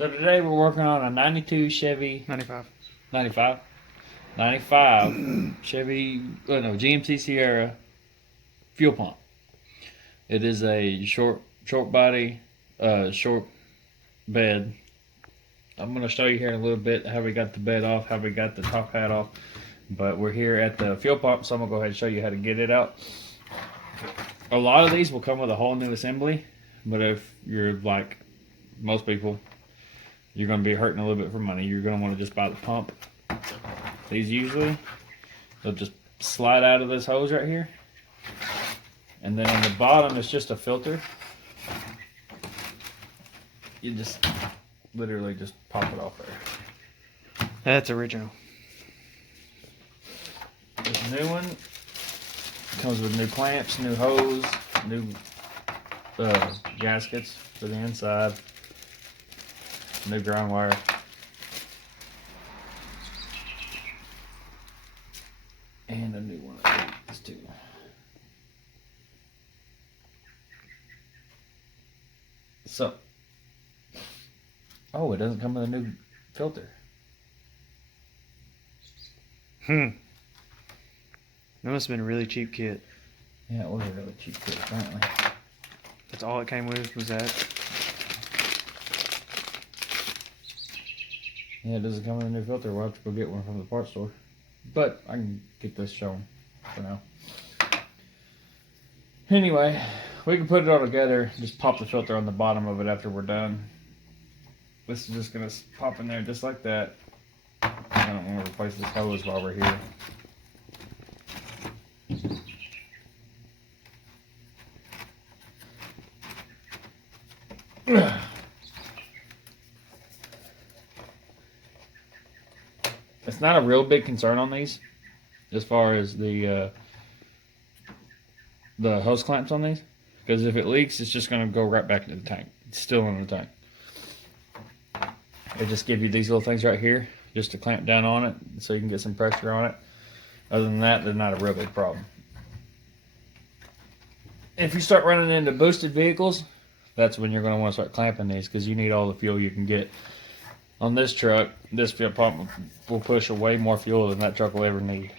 So today we're working on a 92 Chevy 95. 95 95 Chevy, GMC Sierra fuel pump. It is a short body, short bed. I'm going to show you here in a little bit how we got the bed off, how we got the top hat off. But we're here at the fuel pump, so I'm going to go ahead and show you how to get it out. A lot of these will come with a whole new assembly, but if you're like most people, you're going to be hurting a little bit for money. You're going to want to just buy the pump. These usually, they'll just slide out of this hose right here. And then on the bottom, it's just a filter. You just literally just pop it off there. That's original. This new one comes with new clamps, new hose, new gaskets for the inside, new ground wire. And a new one of these too. So, oh, it doesn't come with a new filter. That must have been a really cheap kit. Yeah, it was a really cheap kit apparently. That's all it came with, was that? Yeah, it doesn't come with a new filter. We'll have to go get one from the parts store. But I can get this shown for now. Anyway, we can put it all together. Just pop the filter on the bottom of it after we're done. This is just going to pop in there just like that. I don't want to replace this hose while we're here. It's not a real big concern on these as far as the hose clamps on these, because if it leaks, it's just going to go right back into the tank. It's still in the tank. They just give you these little things right here just to clamp down on it so you can get some pressure on it. Other than that, they're not a real big problem. If you start running into boosted vehicles, that's when you're going to want to start clamping these, because you need all the fuel you can get. On this truck, this fuel pump will push way more fuel than that truck will ever need.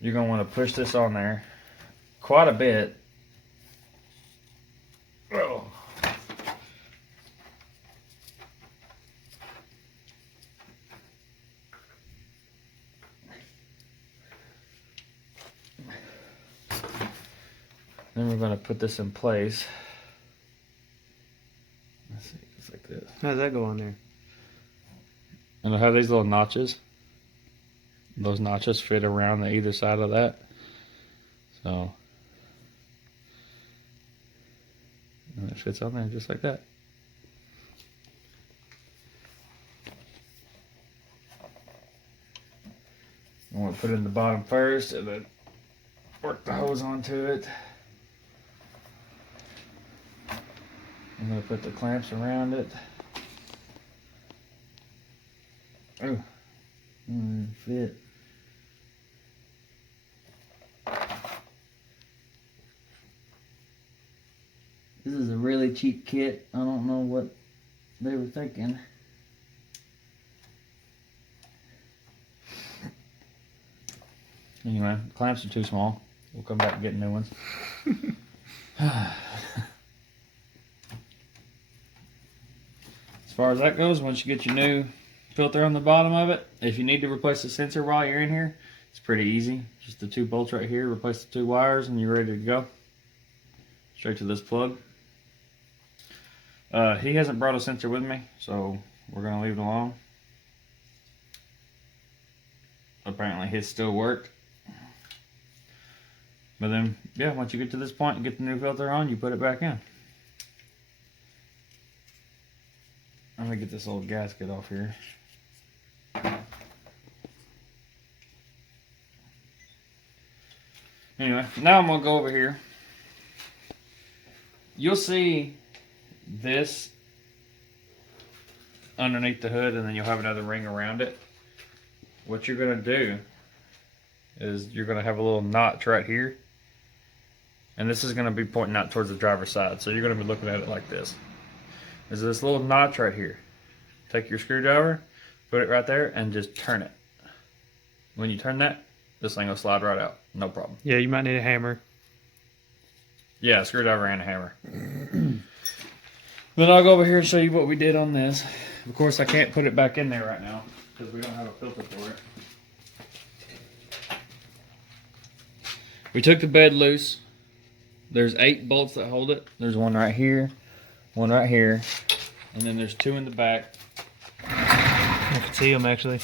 You're going to want to push this on there quite a bit. Oh. Then we're going to put this in place. Let's see, just like this. How does that go on there? And it'll have these little notches. Those notches fit around either side of that. So, and it fits on there just like that. I'm going to put it in the bottom first and then work the hose onto it. I'm going to put the clamps around it. Oh, fit. This is a really cheap kit. I don't know what they were thinking. Anyway, clamps are too small. We'll come back and get new ones. As far as that goes, once you get your new filter on the bottom of it, if you need to replace the sensor while you're in here, it's pretty easy. Just the 2 bolts right here, replace the 2 wires, and you're ready to go. Straight to this plug. He hasn't brought a sensor with me, so we're going to leave it alone. Apparently his still worked. But then, yeah, once you get to this point and get the new filter on, you put it back in. I'm going to get this old gasket off here. Anyway, now I'm going to go over here. You'll see this underneath the hood, and then you'll have another ring around it. What you're going to do is you're going to have a little notch right here. And this is going to be pointing out towards the driver's side. So you're going to be looking at it like this. There's this little notch right here. Take your screwdriver, put it right there, and just turn it. When you turn that, this thing will slide right out. No problem. Yeah, you might need a hammer. Yeah, a screwdriver and a hammer. Then I'll go over here and show you what we did on this. Of course, I can't put it back in there right now because we don't have a filter for it. We took the bed loose. There's 8 bolts that hold it. There's one right here, and then there's 2 in the back. I can see them actually.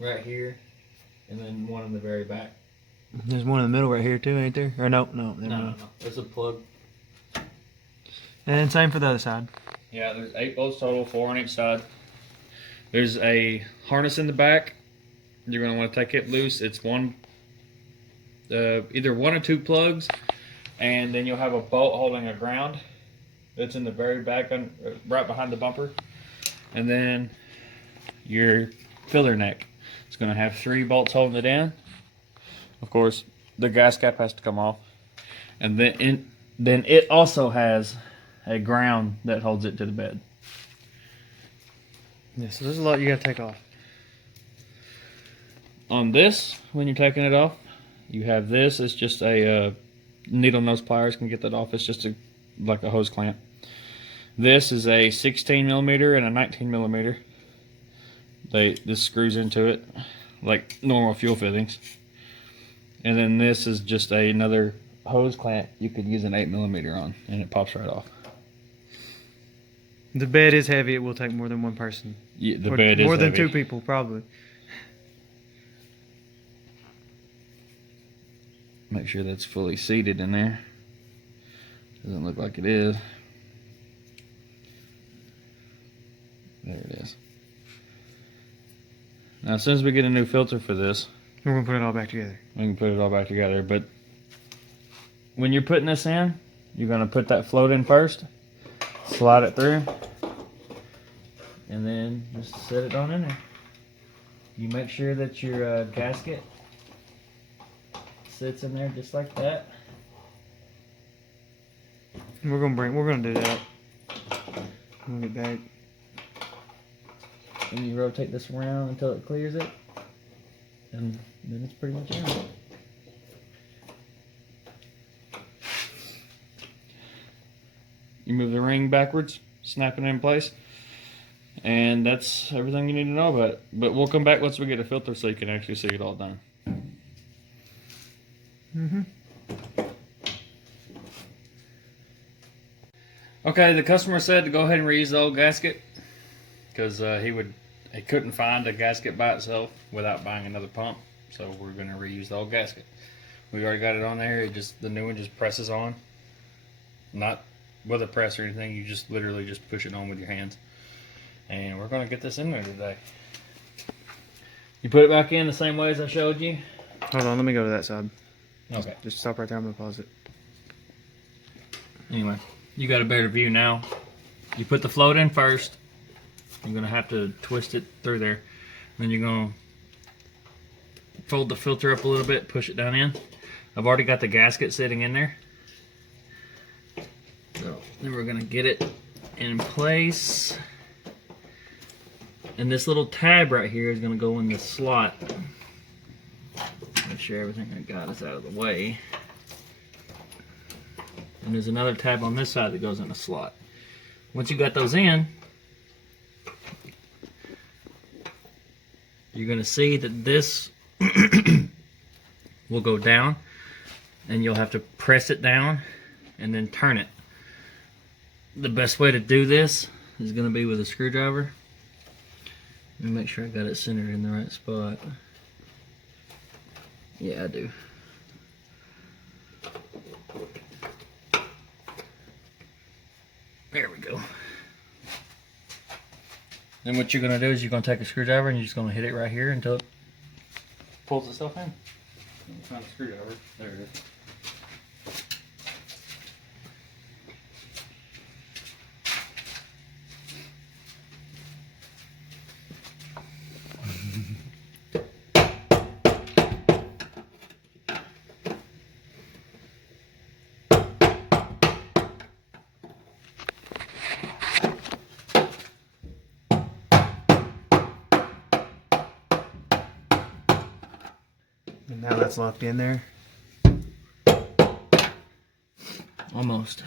Right here, and then one in the very back. There's one in the middle right here too, ain't there? Or no. No. There's a plug. And same for the other side. Yeah, there's 8 bolts total, 4 on each side. There's a harness in the back. You're going to want to take it loose. It's either 1 or 2 plugs, and then you'll have a bolt holding a ground. It's in the very back, right behind the bumper. And then your filler neck. It's going to have 3 bolts holding it in. Of course, the gas cap has to come off. And then it also has a ground that holds it to the bed. Yeah, so there's a lot you got to take off. On this, when you're taking it off, you have this. It's just a needle nose pliers can get that off. It's just like a hose clamp. This is a 16 millimeter and a 19 millimeter. This screws into it like normal fuel fittings. And then this is just another hose clamp you could use an 8 millimeter on, and it pops right off. The bed is heavy. It will take more than one person. Yeah, the bed is more than heavy. 2 people, probably. Make sure that's fully seated in there. Doesn't look like it is. There it is. Now, as soon as we get a new filter for this, we're going to put it all back together. We can put it all back together. But when you're putting this in, you're going to put that float in first, slide it through, and then just set it on in there. You make sure that your gasket sits in there just like that. We're gonna do that. I'm gonna get back. And you rotate this around until it clears it, and then it's pretty much in. You move the ring backwards, snap it in place, and that's everything you need to know about it. But we'll come back once we get a filter so you can actually see it all done. Okay, the customer said to go ahead and reuse the old gasket because he couldn't find a gasket by itself without buying another pump. So we're going to reuse the old gasket. We already got it on there. The new one just presses on, not with a press or anything. You just literally just push it on with your hands. And we're going to get this in there today. You put it back in the same way as I showed you. Hold on, let me go to that side. Okay. Just stop right there. I'm gonna pause it. Anyway, you got a better view now. You put the float in first. You're gonna have to twist it through there. Then you're gonna fold the filter up a little bit, push it down in. I've already got the gasket sitting in there. So then we're gonna get it in place. And this little tab right here is gonna go in the slot. Make sure everything I got is out of the way. And there's another tab on this side that goes in the slot. Once you got those in, you're going to see that this will go down, and you'll have to press it down and then turn it. The best way to do this is going to be with a screwdriver. Let me make sure I got it centered in the right spot. Yeah, I do. There we go. Then what you're going to do is you're going to take a screwdriver and you're just going to hit it right here until it pulls itself in. It's not a screwdriver. There it is. Now that's locked in there. Almost.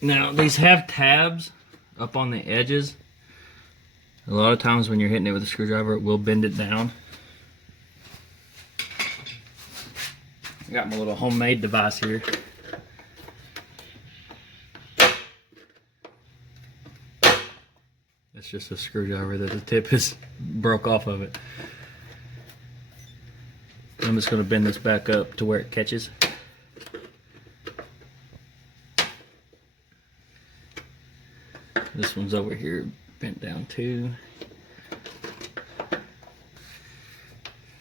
Now these have tabs up on the edges. A lot of times when you're hitting it with a screwdriver, it will bend it down. I got my little homemade device here. It's just a screwdriver that the tip is broke off of it. I'm just going to bend this back up to where it catches. This one's over here bent down too.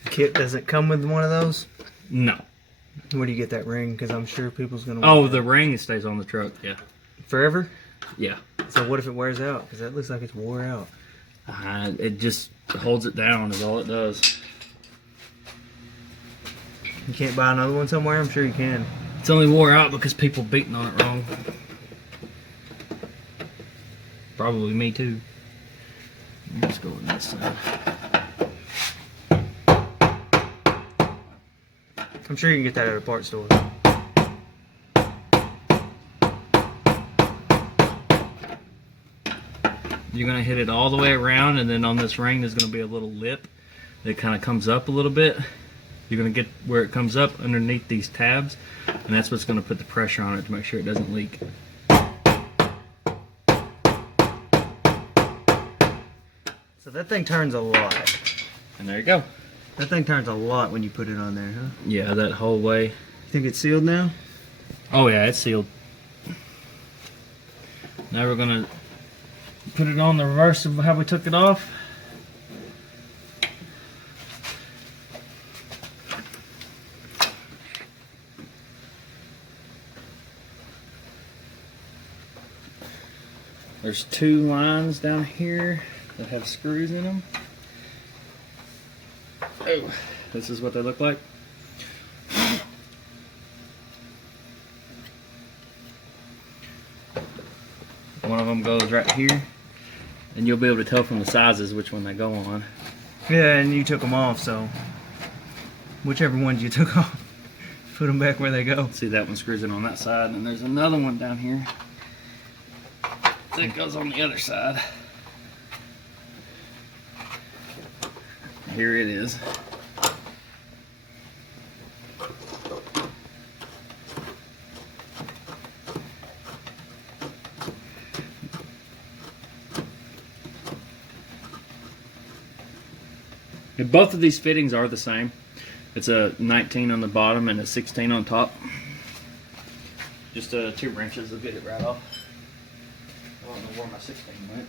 Kit doesn't come with one of those? No. Where do you get that ring? Because I'm sure people's going to Oh, the ring stays on the truck, yeah. Forever? Yeah. So what if it wears out? Because that looks like it's wore out. It just holds it down is all it does. You can't buy another one somewhere? I'm sure you can. It's only wore out because people beating on it wrong. Probably me too. Let's go on this side. I'm sure you can get that at a parts store. You're going to hit it all the way around, and then on this ring there's going to be a little lip that kind of comes up a little bit. You're going to get where it comes up underneath these tabs, and that's what's going to put the pressure on it to make sure it doesn't leak. So that thing turns a lot. And there you go. That thing turns a lot when you put it on there, huh? Yeah, that whole way. You think it's sealed now? Oh yeah, it's sealed. Now we're going to put it on the reverse of how we took it off. There's two lines down here that have screws in them. Oh, this is what they look like. One of them goes right here, and you'll be able to tell from the sizes which one they go on. Yeah, and you took them off, so whichever ones you took off, put them back where they go. See, that one screws in on that side, and there's another one down here that goes on the other side. Here it is. And both of these fittings are the same. It's a 19 on the bottom and a 16 on top. Just 2 wrenches will get it right off. I don't know where my 16 went.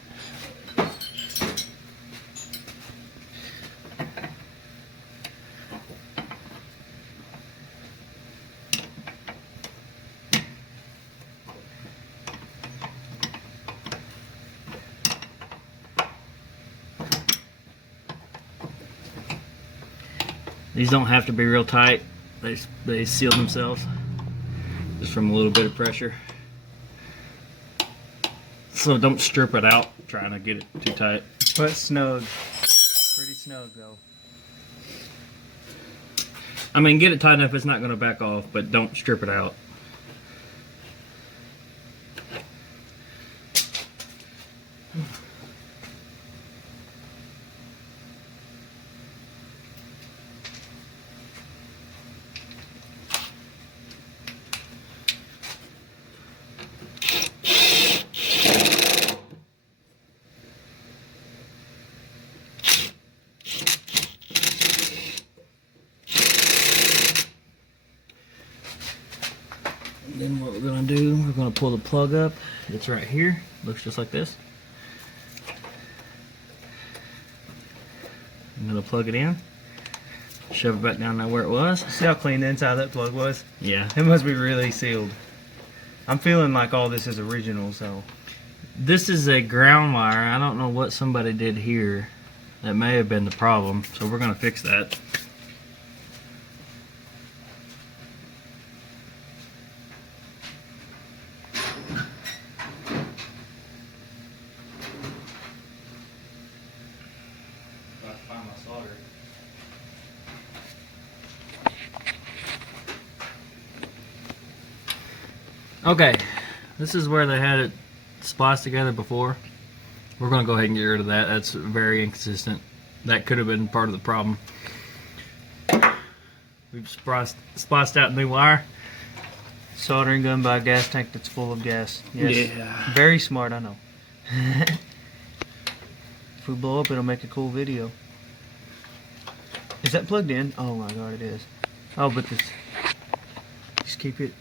These don't have to be real tight. They seal themselves just from a little bit of pressure. So don't strip it out trying to get it too tight. But snug. Pretty snug though. I mean, get it tight enough it's not going to back off, but don't strip it out. Then what we're going to do, we're going to pull the plug up. It's right here. Looks just like this. I'm going to plug it in. Shove it back down there where it was. See how clean the inside of that plug was? Yeah. It must be really sealed. I'm feeling like all this is original, so. This is a ground wire. I don't know what somebody did here. That may have been the problem. So we're going to fix that. solder. Okay, this is where they had it spliced together before. We're going to go ahead and get rid of that. That's very inconsistent. That could have been part of the problem. We've spliced out new wire. Soldering gun by a gas tank that's full of gas. Yes. Yeah. Very smart, I know. If we blow up, it'll make a cool video. Is that plugged in? Oh my god, it is. Oh, but this... Just keep it...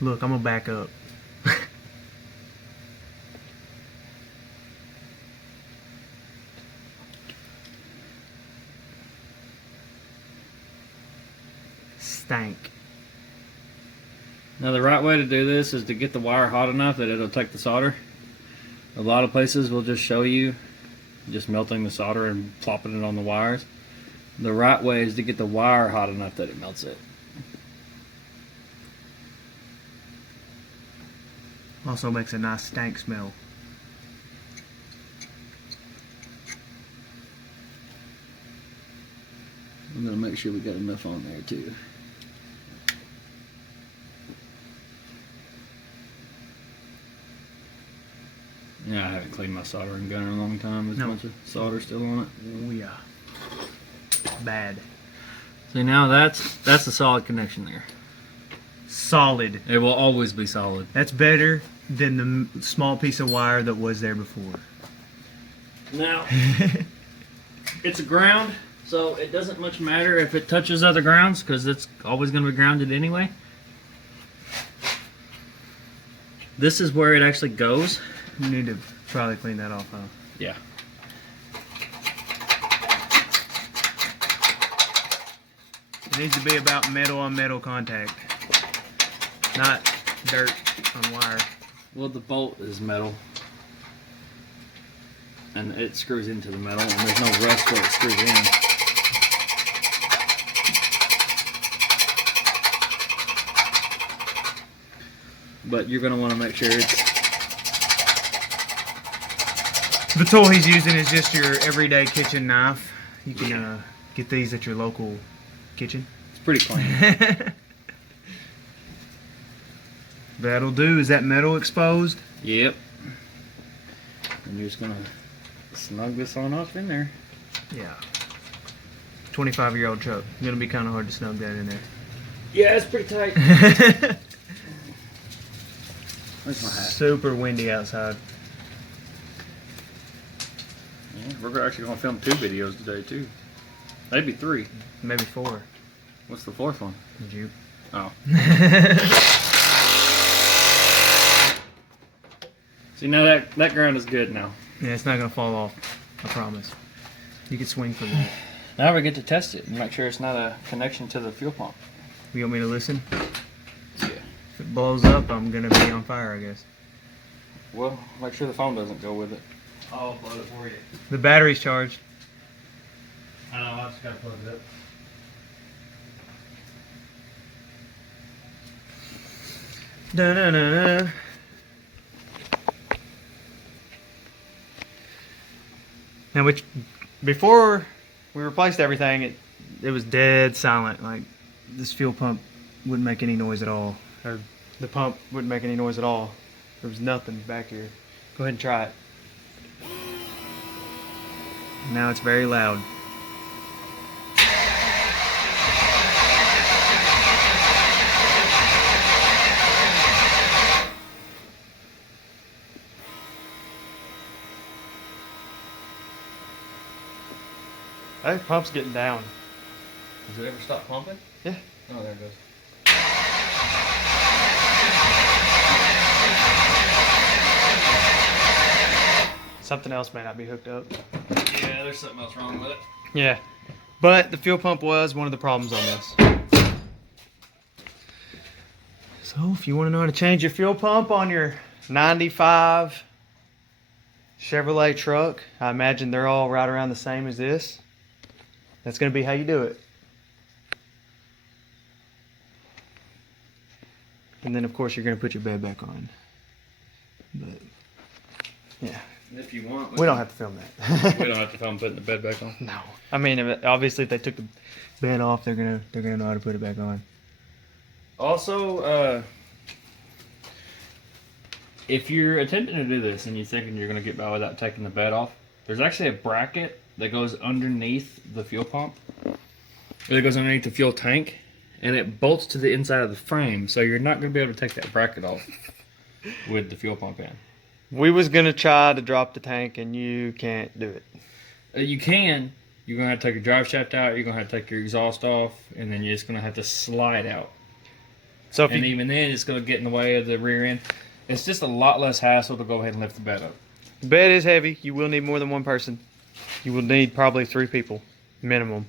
Look, I'm gonna back up. Stank. Now the right way to do this is to get the wire hot enough that it'll take the solder. A lot of places will just show you just melting the solder and plopping it on the wires. The right way is to get the wire hot enough that it melts it. Also makes a nice stank smell. I'm gonna make sure we got enough on there too. Yeah, I haven't cleaned my soldering gun in a long time. There's a bunch of solder still on it. Oh yeah. Bad. See, now that's a solid connection there. Solid. It will always be solid. That's better than the small piece of wire that was there before. Now, it's a ground, so it doesn't much matter if it touches other grounds because it's always going to be grounded anyway. This is where it actually goes. You need to probably clean that off, huh? Yeah. It needs to be about metal on metal contact, not dirt on wire. Well, the bolt is metal. And it screws into the metal, and there's no rust where it screws in. But you're going to want to make sure it's... The tool he's using is just your everyday kitchen knife. You can get these at your local kitchen. It's pretty clean. That'll do. Is that metal exposed? Yep. And you're just going to snug this on up in there. Yeah. 25-year-old truck. It's gonna be kind of hard to snug that in there. Yeah, it's pretty tight. Where's my hat? Super windy outside. Yeah, we're actually going to film 2 videos today, too. Maybe 3. Maybe 4. What's the 4th one? Did you? Oh. See, now that ground is good now. Yeah, it's not gonna fall off. I promise. You can swing from that. Now we get to test it and make sure it's not a connection to the fuel pump. You want me to listen? Yeah. If it blows up, I'm gonna be on fire, I guess. Well, make sure the phone doesn't go with it. I'll upload it for you. The battery's charged. I know, I just gotta plug it up. Da-na-na-na. Now, which before we replaced everything, it was dead silent. Like this fuel pump wouldn't make any noise at all, or the pump wouldn't make any noise at all. There was nothing back here. Go ahead and try it. Now it's very loud. That pump's getting down. Does it ever stop pumping? Yeah. Oh, there it goes. Something else may not be hooked up. Yeah, there's something else wrong with it. Yeah. But the fuel pump was one of the problems on this. So if you want to know how to change your fuel pump on your 95 Chevrolet truck, I imagine they're all right around the same as this. That's going to be how you do it. And then of course you're going to put your bed back on. But yeah. If you want, We don't have to film that. We don't have to film putting the bed back on. No. I mean, obviously, if they took the bed off, they're gonna know how to put it back on. Also, if you're attempting to do this and you're thinking you're gonna get by without taking the bed off, there's actually a bracket that goes underneath the fuel pump. It goes underneath the fuel tank, and it bolts to the inside of the frame, so you're not gonna be able to take that bracket off with the fuel pump in. We was gonna try to drop the tank, and you can't do it. You can. You're gonna have to take your drive shaft out. You're gonna have to take your exhaust off, and then you're just gonna have to slide out. So if And you, even then, it's gonna get in the way of the rear end. It's just a lot less hassle to go ahead and lift the bed up. the bed is heavy, you will need more than one person. You will need probably 3 people, minimum.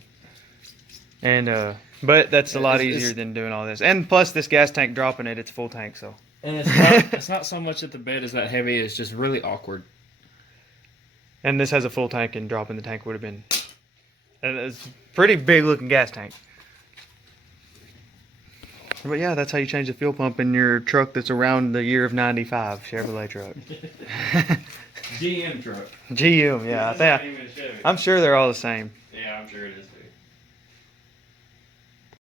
And but that's a lot easier than doing all this. And plus, this gas tank dropping it's full tank, so. And it's not so much that the bed is that heavy. It's just really awkward. And this has a full tank, and dropping the tank would have been. And it's a pretty big looking gas tank. But yeah, that's how you change the fuel pump in your truck that's around the year of '95 Chevrolet truck. GM truck. GM, yeah. I'm sure they're all the same. Yeah, I'm sure it is.